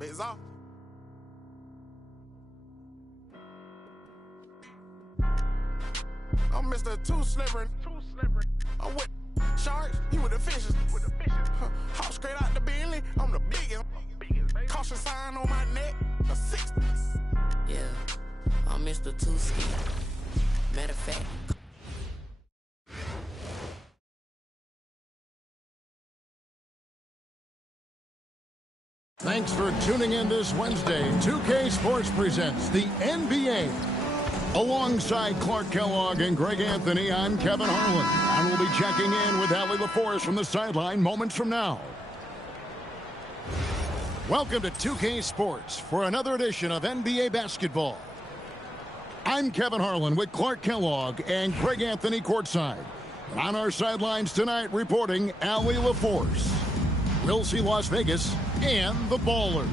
It's off. I'm Mr. Too Slippery. I'm with sharks, you with the fishes. Hop straight out the Bentley, I'm the biggest. Caution sign on my neck, a 60. Yeah, I'm Mr. Too Ski. Matter of fact. Thanks for tuning in this Wednesday. 2K Sports presents the NBA. Alongside Clark Kellogg and Greg Anthony, I'm Kevin Harlan. And we'll be checking in with Allie LaForce from the sideline moments from now. Welcome to 2K Sports for another edition of NBA basketball. I'm Kevin Harlan with Clark Kellogg and Greg Anthony courtside. And on our sidelines tonight reporting Allie LaForce. We'll see Las Vegas and the Ballers.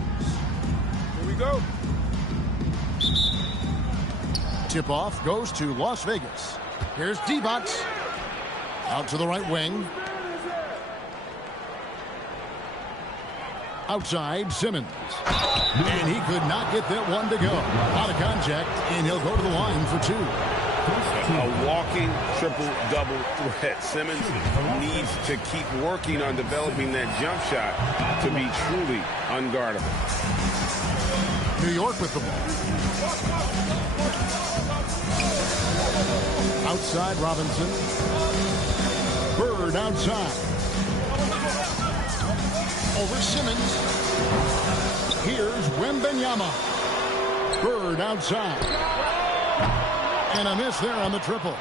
Here we go. Tip-off goes to Las Vegas. Here's D-Box. Out to the right wing. Outside, Simmons. And he could not get that one to go. Out of contact, and he'll go to the line for two. A walking triple-double threat. Simmons needs to keep working on developing that jump shot to be truly unguardable. New York with the ball. Outside, Robinson. Bird outside. Over Simmons. Here's Wembanyama. Bird outside. And a miss there on the triple.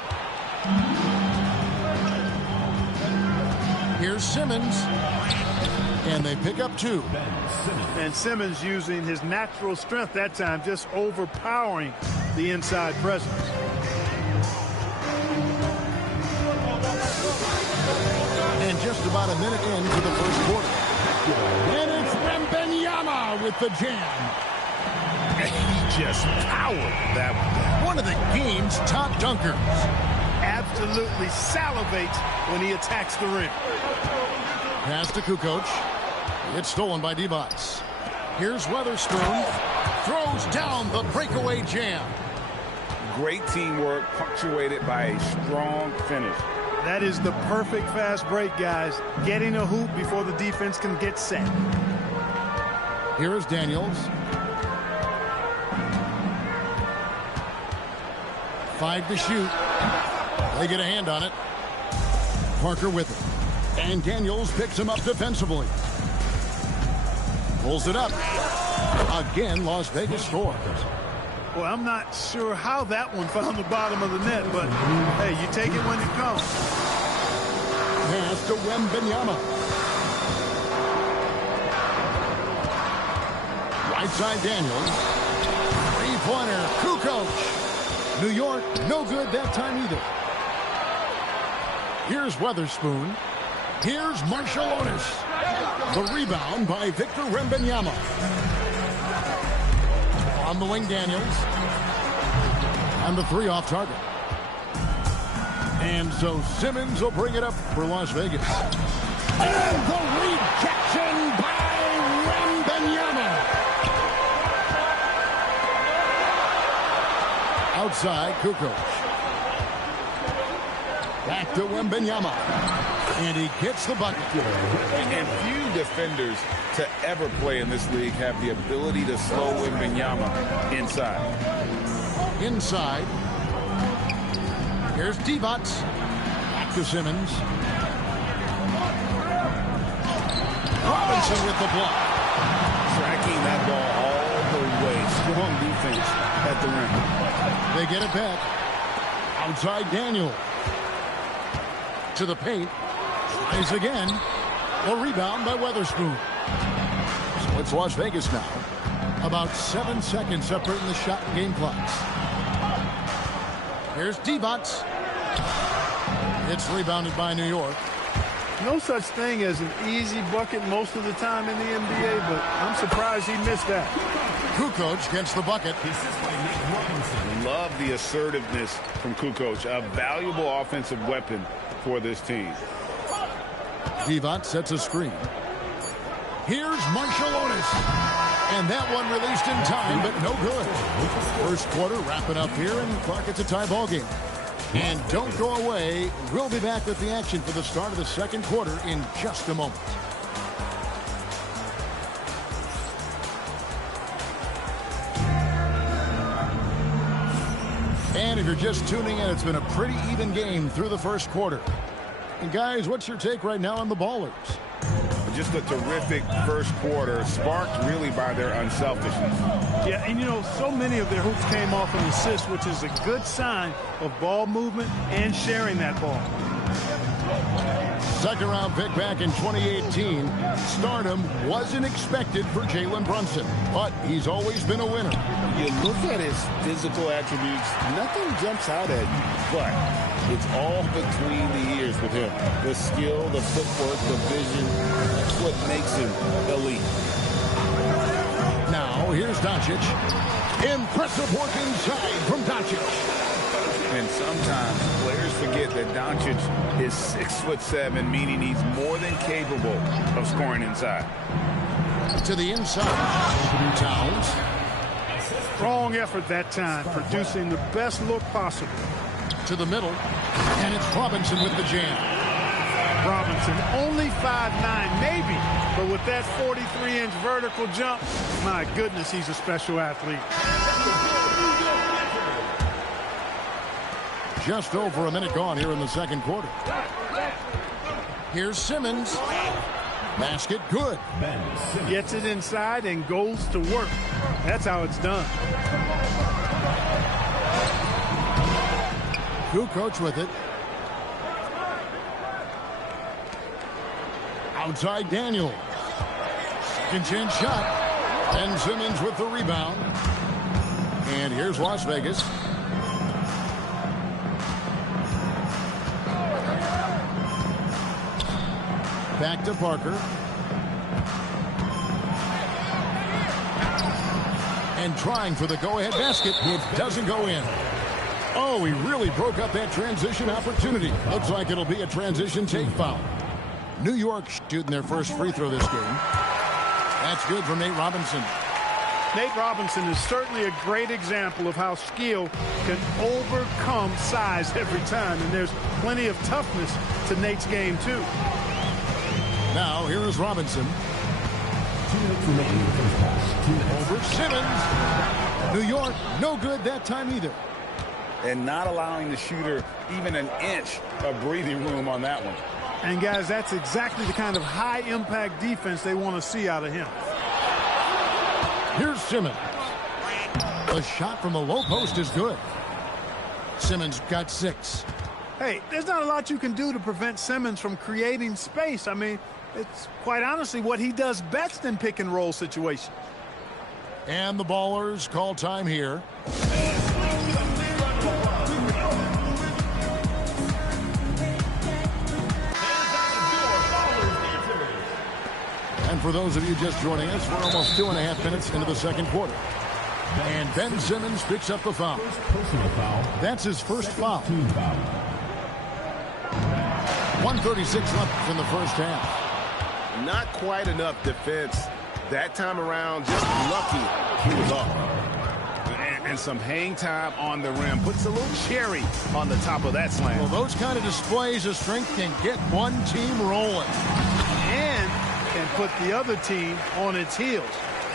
Here's Simmons. And they pick up two. And Simmons using his natural strength that time, just overpowering the inside presence. And just about a minute into the first quarter. And it's Wembanyama with the jam. He just powered that one down. One of the game's top dunkers. Absolutely salivates when he attacks the rim. Pass to Kukoc. It's stolen by D-Box. Here's Weatherspoon. Throws down the breakaway jam. Great teamwork punctuated by a strong finish. That is the perfect fast break, guys. Getting a hoop before the defense can get set. Here is Daniels. 5 to shoot. They get a hand on it. Parker with it. And Daniels picks him up defensively. Pulls it up. Again, Las Vegas scores. Well, I'm not sure how that one found the bottom of the net, but hey, you take it when it comes. Pass to Wembanyama. Right side Daniels. Three-pointer, Kukoc. New York, no good that time either. Here's Weatherspoon. Here's Marshall Otis. The rebound by Victor Wembanyama. On the wing, Daniels. And the three off target. And so Simmons will bring it up for Las Vegas. And the rejection by Wembanyama. Outside, Kukoc. Back to Wembanyama. And he gets the bucket. And few defenders to ever play in this league have the ability to slow Wembanyama inside. Inside. Here's D-Box. Back to Simmons. Robinson with the block. Tracking that ball all the way. Strong defense at the rim. They get it back. Outside Daniel. To the paint. Tries again. A rebound by Weatherspoon. So it's Las Vegas now. About 7 seconds separating the shot and game clocks. Here's D-Box. It's rebounded by New York. No such thing as an easy bucket most of the time in the NBA, but I'm surprised he missed that. Kukoc gets the bucket. Love the assertiveness from Kukoc, a valuable offensive weapon for this team. Divac sets a screen. Here's Marciulionis. And that one released in time, but no good. First quarter wrapping up here, and Clark, it's a tie ball game. And don't go away. We'll be back with the action for the start of the second quarter in just a moment. And if you're just tuning in, it's been a pretty even game through the first quarter. And guys, what's your take right now on the Ballers? Just a terrific first quarter, sparked really by their unselfishness. Yeah, and you know, so many of their hoops came off an assist, which is a good sign of ball movement and sharing that ball. Second round pick back in 2018. Stardom wasn't expected for Jalen Brunson, but he's always been a winner. You look at his physical attributes, nothing jumps out at you, but it's all between the ears with him. The skill, the footwork, the vision, that's what makes him elite. Now, here's Doncic. Impressive work inside from Doncic. And sometimes players forget that Doncic is 6'7", meaning he's more than capable of scoring inside. To the inside. Towns. Strong effort that time, producing the best look possible. To the middle. And it's Robinson with the jam. Robinson, only 5'9", maybe, but with that 43-inch vertical jump, my goodness, he's a special athlete. Just over a minute gone here in the second quarter. Here's Simmons. Basket good. Gets it inside and goes to work. That's how it's done. Kukoc with it. Outside Daniel. Second chance shot. And Simmons with the rebound. And here's Las Vegas. Back to Parker. And trying for the go-ahead basket. It doesn't go in. Oh, he really broke up that transition opportunity. Looks like it'll be a transition take foul. New York shooting their first free throw this game. That's good for Nate Robinson. Nate Robinson is certainly a great example of how skill can overcome size every time. And there's plenty of toughness to Nate's game, too. Now, here is Robinson. Over Simmons. New York, no good that time either. And not allowing the shooter even an inch of breathing room on that one. And, guys, that's exactly the kind of high-impact defense they want to see out of him. Here's Simmons. A shot from the low post is good. Simmons got 6. Hey, there's not a lot you can do to prevent Simmons from creating space. I mean, it's quite honestly what he does best in pick-and-roll situations. And the Ballers call time here. And for those of you just joining us, we're almost 2.5 minutes into the second quarter. And Ben Simmons picks up the foul. That's his first foul. 1:36 left in the first half. Not quite enough defense that time around. Just lucky he was off. And some hang time on the rim. Puts a little cherry on the top of that slam. Well, those kind of displays of strength can get one team rolling. And can put the other team on its heels.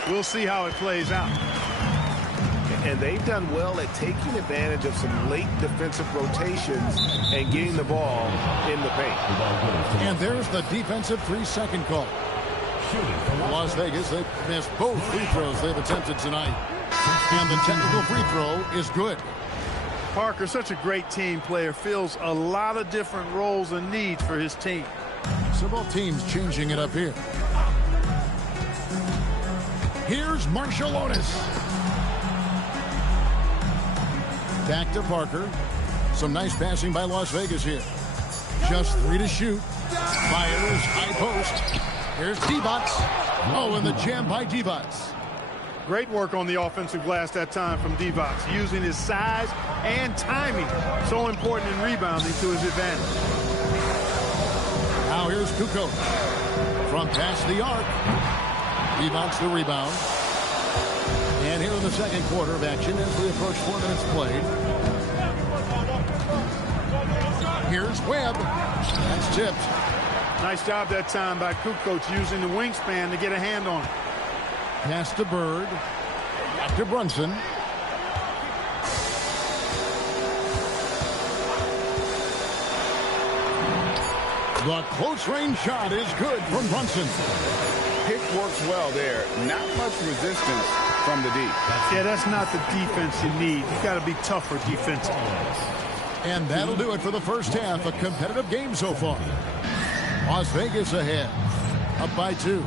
We'll see how it plays out. And they've done well at taking advantage of some late defensive rotations and getting the ball in the paint. And there's the defensive 3-second call. Las Vegas, they missed both free throws they've attempted tonight. And the technical free throw is good. Parker, such a great team player, fills a lot of different roles and needs for his team. So both teams changing it up here. Here's Marciulionis. Back to Parker. Some nice passing by Las Vegas here. Just 3 to shoot. Fires, high post. Here's Divac. Oh, and the jam by Divac. Great work on the offensive glass that time from Divac, using his size and timing. So important in rebounding to his advantage. Now here's Kukoc. From past the arc. He mounts the rebound. And here in the second quarter of action as we approach 4 minutes played. Here's Webb. That's tipped. Nice job that time by Kukoc using the wingspan to get a hand on it. Pass to Bird. Back to Brunson. The close range shot is good from Brunson. Pick works well there. Not much resistance from the D. Yeah, that's not the defense you need. You got to be tougher defensively. And that'll do it for the first half. A competitive game so far. Las Vegas ahead. Up by 2.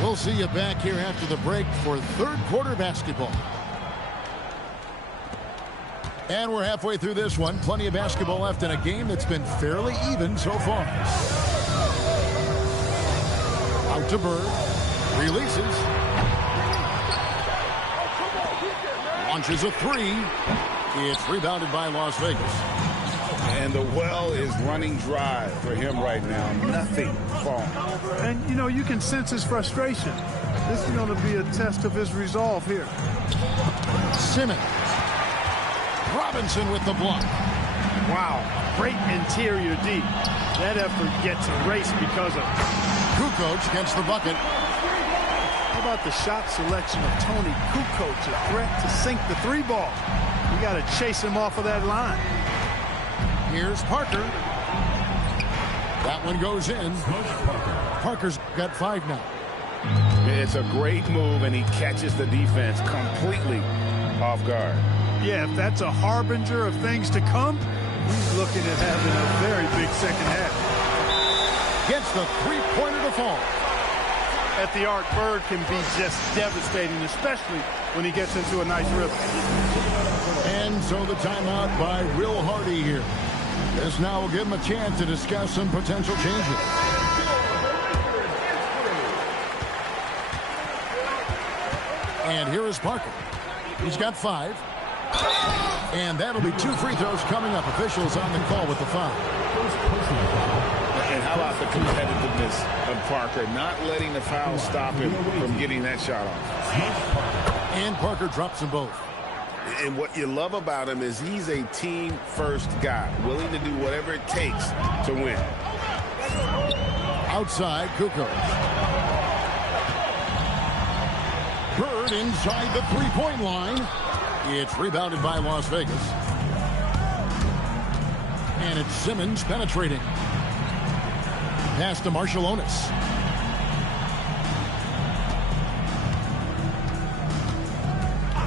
We'll see you back here after the break for third quarter basketball. And we're halfway through this one. Plenty of basketball left in a game that's been fairly even so far. Out to Bird. Releases. Launches a 3. It's rebounded by Las Vegas. And the well is running dry for him right now. Nothing falling. And, you know, you can sense his frustration. This is going to be a test of his resolve here. Simmons. Robinson with the block. Wow, great interior D. That effort gets erased because of Kukoc gets the bucket. How about the shot selection of Tony Kukoc, a threat to sink the 3-ball. You got to chase him off of that line. Here's Parker. That one goes in. Parker's got 5 now. It's a great move, and he catches the defense completely off guard. Yeah, if that's a harbinger of things to come, he's looking at having a very big second half. Gets the 3-pointer to fall. At the arc, Bird can be just devastating, especially when he gets into a nice rhythm. And so the timeout by Will Hardy here. This now will give him a chance to discuss some potential changes. And here is Parker. He's got 5. And that'll be 2 free throws coming up. Officials on the call with the foul. And how about the competitiveness of Parker, not letting the foul stop him from getting that shot off. And Parker drops them both. And what you love about him is he's a team-first guy, willing to do whatever it takes to win. Outside, Kukoc. Bird inside the 3-point line. It's rebounded by Las Vegas. And it's Simmons penetrating. Pass to Marshallonis.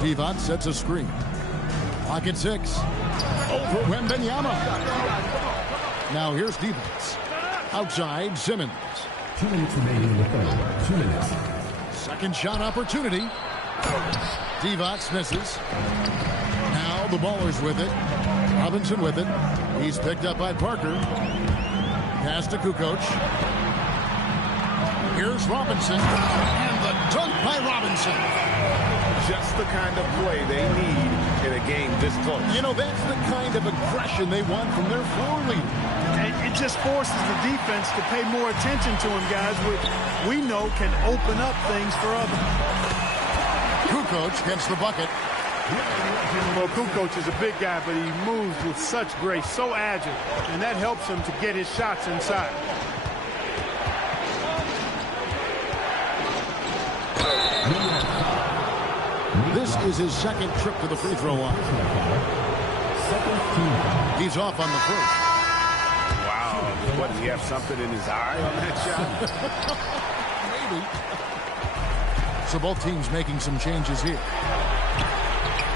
Divac sets a screen. Clock at 6. Over Wembanyama. Now here's Divac. Outside, Simmons. 2 minutes remaining in the third. 2 minutes. Second shot opportunity. Divac misses. Now the Ballers with it. Robinson with it. He's picked up by Parker. Pass to Kukoc. Here's Robinson. And the dunk by Robinson. Just the kind of play they need in a game this close. You know, that's the kind of aggression they want from their floor leader. And it just forces the defense to pay more attention to him, guys, which we know can open up things for others. Kukoc gets the bucket. Well, Kukoc is a big guy, but he moves with such grace, so agile, and that helps him to get his shots inside. This is his second trip to the free throw line. He's off on the first. Wow. What, does he have something in his eye on that shot? Maybe. So both teams making some changes here.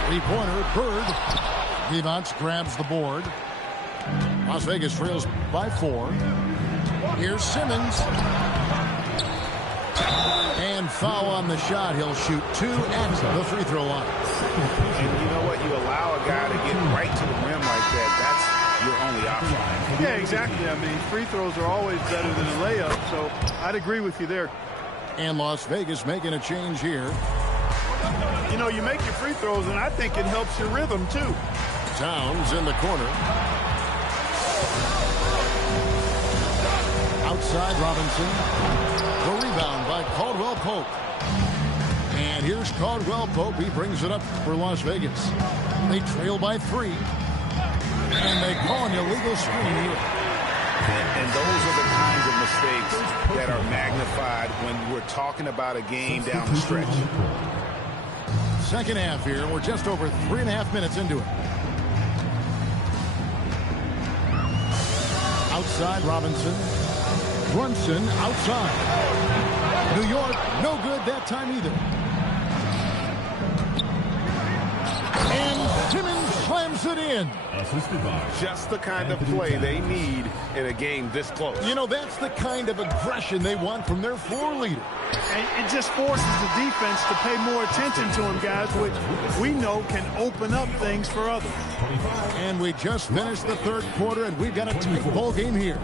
3-pointer, Bird. Divac grabs the board. Las Vegas trails by 4. Here's Simmons. And foul on the shot. He'll shoot 2 at the free throw line. And you know what? You allow a guy to get right to the rim like that. That's your only option. Yeah, exactly. I mean, free throws are always better than a layup, so I'd agree with you there. And Las Vegas making a change here. You know, you make your free throws, and I think it helps your rhythm, too. Towns in the corner. Outside Robinson. The rebound by Caldwell Pope. And here's Caldwell Pope. He brings it up for Las Vegas. They trail by 3. And they call an illegal screen here. And those are the kinds of mistakes that are magnified when we're talking about a game down the stretch. Second half here. We're just over 3.5 minutes into it. Outside Robinson. Brunson outside. New York, no good that time either. And Simmons slams it in. Just the kind of play they need in a game this close. You know, that's the kind of aggression they want from their floor leader. And it just forces the defense to pay more attention to him, guys, which we know can open up things for others. And we just finished the third quarter, and we've got a tight ball game here.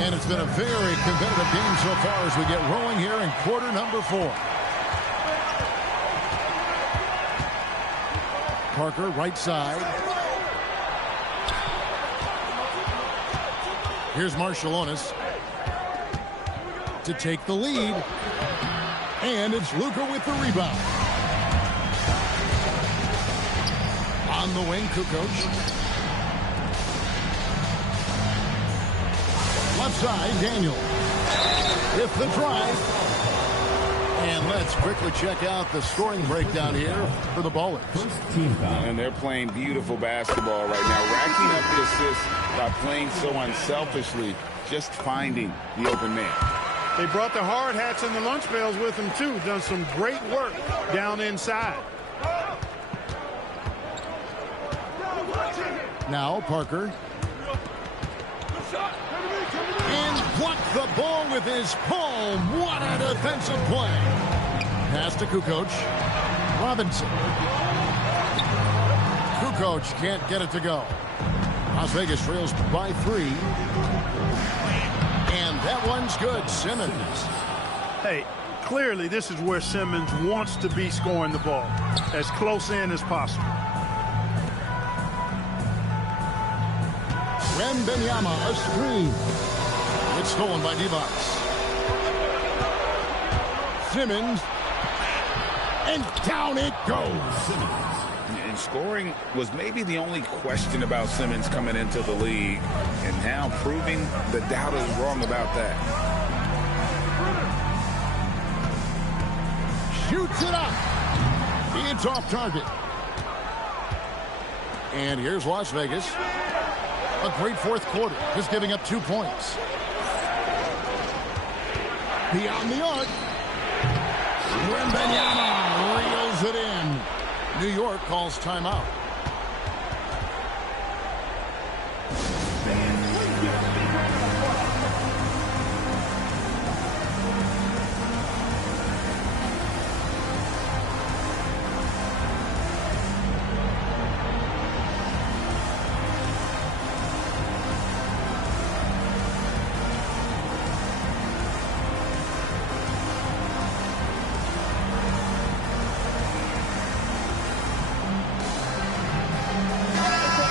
And it's been a very competitive game so far as we get rolling here in quarter number 4. Parker, right side. Here's Marciulionis to take the lead. And it's Luka with the rebound. On the wing, Kukoc. Left side, Daniel. With the drive. And let's quickly check out the scoring breakdown here for the Ballers. And they're playing beautiful basketball right now, racking up the assists by playing so unselfishly, just finding the open man. They brought the hard hats and the lunch pails with them, too. Done some great work down inside. Now Parker. And blocked the ball with his palm. What a defensive play. Pass to Kukoc. Robinson. Kukoc can't get it to go. Las Vegas trails by 3. And that one's good. Simmons. Hey, clearly this is where Simmons wants to be scoring the ball. As close in as possible. Wembanyama, a screen. It's stolen by Divac. Simmons. And down it goes. And scoring was maybe the only question about Simmons coming into the league. And now proving the doubters wrong about that. Shoots it up. It's off target. And here's Las Vegas. A great fourth quarter, just giving up 2 points. Beyond the arc. Wembanyama reels it in. New York calls timeout.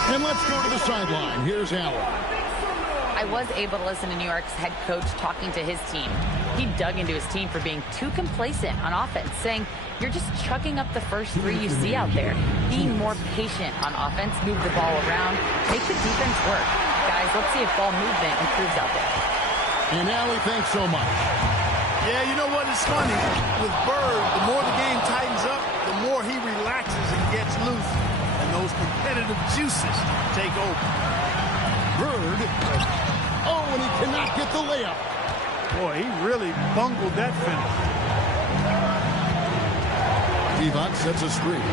And let's go to the sideline. Here's Allen. I was able to listen to New York's head coach talking to his team. He dug into his team for being too complacent on offense, saying, you're just chucking up the first 3 you see out there. Be more patient on offense, move the ball around, make the defense work. Guys, let's see if ball movement improves out there. And Allie, thanks so much. Yeah, you know what? It's funny. With Bird, the more the game tightens up, the more he relaxes and gets loose. And those competitive juices take over. Bird. Oh, and he cannot get the layup. Boy, he really bungled that finish. Divac sets a screen.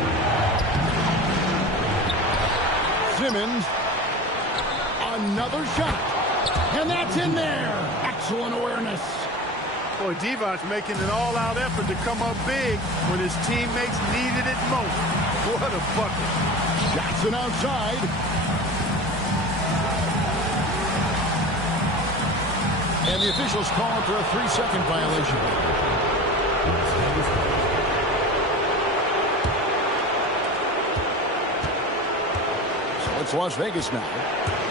Simmons. Another shot. And that's in there. Excellent awareness. Boy, Divac making an all-out effort to come up big when his teammates needed it most. What a bucket. Jackson outside. And the officials call for a 3-second violation. It's Las Vegas now.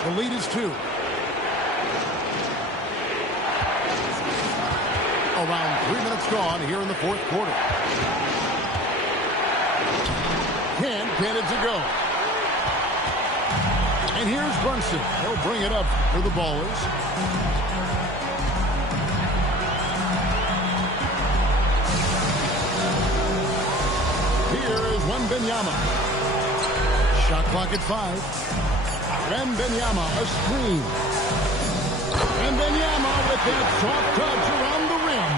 The lead is 2. Around 3 minutes gone here in the fourth quarter. Can't get it to go. And here's Brunson. He'll bring it up for the Ballers. Here is Wembanyama. Shot clock at 5. Wembanyama, a screen. Wembanyama with that soft touch around the rim.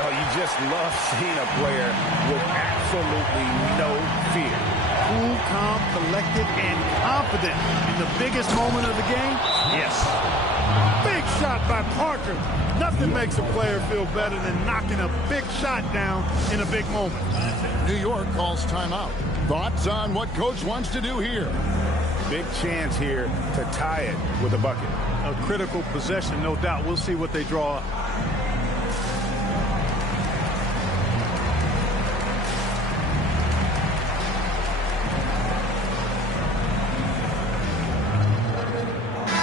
Oh, you just love seeing a player with absolutely no fear. Cool, calm, collected, and confident in the biggest moment of the game. Yes. Big shot by Parker. Nothing makes a player feel better than knocking a big shot down in a big moment. New York calls timeout. Thoughts on what coach wants to do here? Big chance here to tie it with a bucket. A critical possession, no doubt. We'll see what they draw up.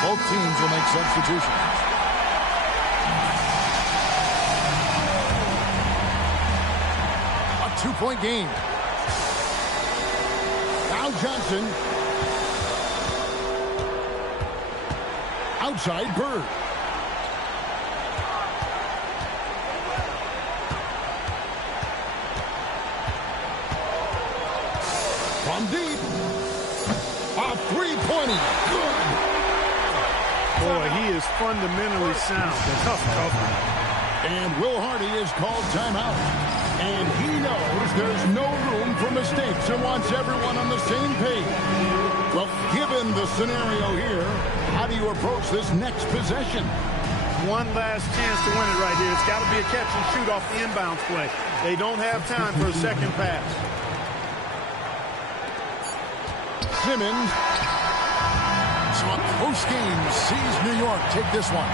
Both teams will make substitutions. A 2-point game. Now Johnson. Outside Bird. From deep. A three-pointer. Good. Boy, he is fundamentally sound. Tough coverage. And Will Hardy is called timeout. And he knows there's no room for mistakes and wants everyone on the same page. Well, given the scenario here, how do you approach this next possession? One last chance to win it right here. It's got to be a catch and shoot off the inbounds play. They don't have time for a second pass. Simmons. So a close game sees New York take this one.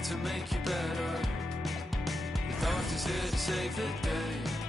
To make you better, the doctor's here to save the day.